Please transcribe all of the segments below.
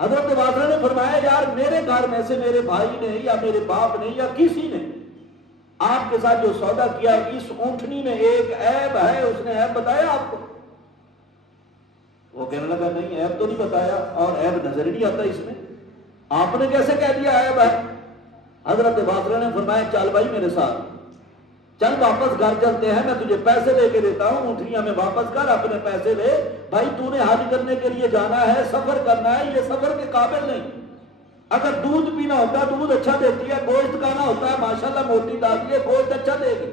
حضرت واصلہ نے فرمایا یار میرے گھر میں سے میرے بھائی نے یا میرے باپ نے یا کسی نے آپ کے ساتھ جو سودا کیا ہے، اس اونٹنی میں ایک عیب ہے، اس نے عیب بتایا آپ کو؟ وہ کہنے لگا نہیں عیب تو نہیں بتایا، اور عیب نظر ہی نہیں آتا اس میں، آپ نے کیسے کہہ دیا عیب ہے؟ حضرت واصلہ نے فرمایا چل بھائی میرے ساتھ، چل واپس گھر چلتے ہیں، میں تجھے پیسے لے کے دیتا ہوں، اونٹنیاں میں واپس کر، اپنے پیسے لے، بھائی تو نے حج کرنے کے لیے جانا ہے، سفر کرنا ہے، یہ سفر کے قابل نہیں۔ اگر دودھ پینا ہوتا ہے دودھ اچھا دیتی ہے، گوشت کھانا ہوتا ہے ماشاءاللہ موٹی دادی ہے گوشت اچھا دے گی،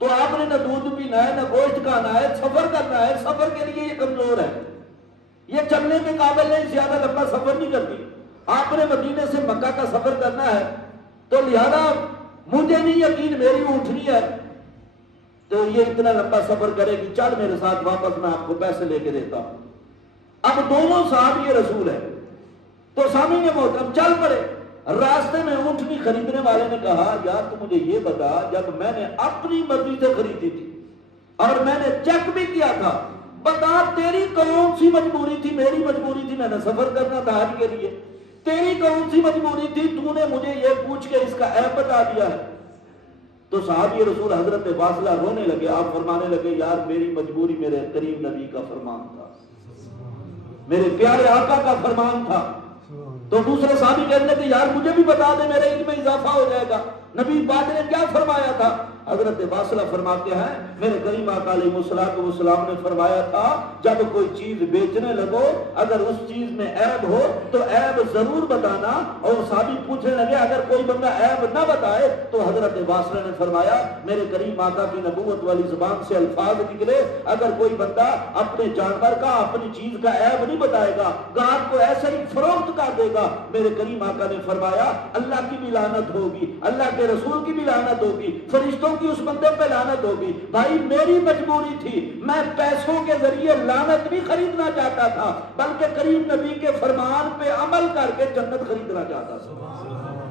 تو آپ نے نہ دودھ پینا ہے نہ گوشت کھانا ہے، سفر کرنا ہے، سفر کے لیے یہ کمزور ہے، یہ چلنے کے قابل نہیں، زیادہ لمبا سفر نہیں کرتی، آپ نے مدینے سے مکہ کا سفر کرنا ہے، تو لہذا مجھے نہیں یقین میری اونٹنی ہے تو یہ اتنا لمبا سفر کرے گی، چل میرے ساتھ واپس، میں آپ کو پیسے لے کے دیتا ہوں۔ اب دونوں صحابی رسول ہیں، تو سامعین محترم چل پڑے، راستے میں اونٹنی خریدنے والے نے کہا یار تو مجھے یہ بتا، جب میں نے اپنی مرضی سے خریدی تھی اور میں نے چیک بھی کیا تھا، بتا تیری کون سی مجبوری تھی؟ میری مجبوری تھی، میں نے سفر کرنا تھا حج کے لیے، تیری کون سی مجبوری تھی؟ تو نے مجھے یہ پوچھ کے اس کا عیب بتا دیا ہے۔ تو صحابی رسول حضرت واصلہ رونے لگے، آپ فرمانے لگے یار میری مجبوری میرے کریم نبی کا فرمان تھا، میرے پیارے آقا کا فرمان تھا۔ تو دوسرے صحابی کہنے لگے یار مجھے بھی بتا دے، میرے علم میں اضافہ ہو جائے گا، نبی پاک نے کیا فرمایا تھا؟ حضرت واصلہ فرماتے ہیں میرے کریم آقا علیہ الصلوۃ والسلام نے فرمایا تھا جب کوئی چیز بیچنے لگو اگر اس چیز میں عیب ہو تو عیب ضرور بتانا، اور صحابی پوچھنے لگے اگر کوئی بندہ عیب نہ بتائے تو حضرت واصلہ نے فرمایا میرے کریم آقا کی نبوت والی زبان سے الفاظ نکلے اگر کوئی بندہ اپنے جانور کا اپنی چیز کا عیب نہیں بتائے گا، گاہک کو ایسے ہی فروخت کر دے گا، میرے کریم آقا نے فرمایا اللہ کی بھی لعنت ہوگی، اللہ کے رسول کی بھی لعنت ہوگی، فرشتوں کی اس بندے پہ لعنت ہوگی۔ بھائی میری مجبوری تھی، میں پیسوں کے ذریعے لعنت نہیں خریدنا چاہتا تھا بلکہ کریم نبی کے فرمان پہ عمل کر کے جنت خریدنا چاہتا تھا۔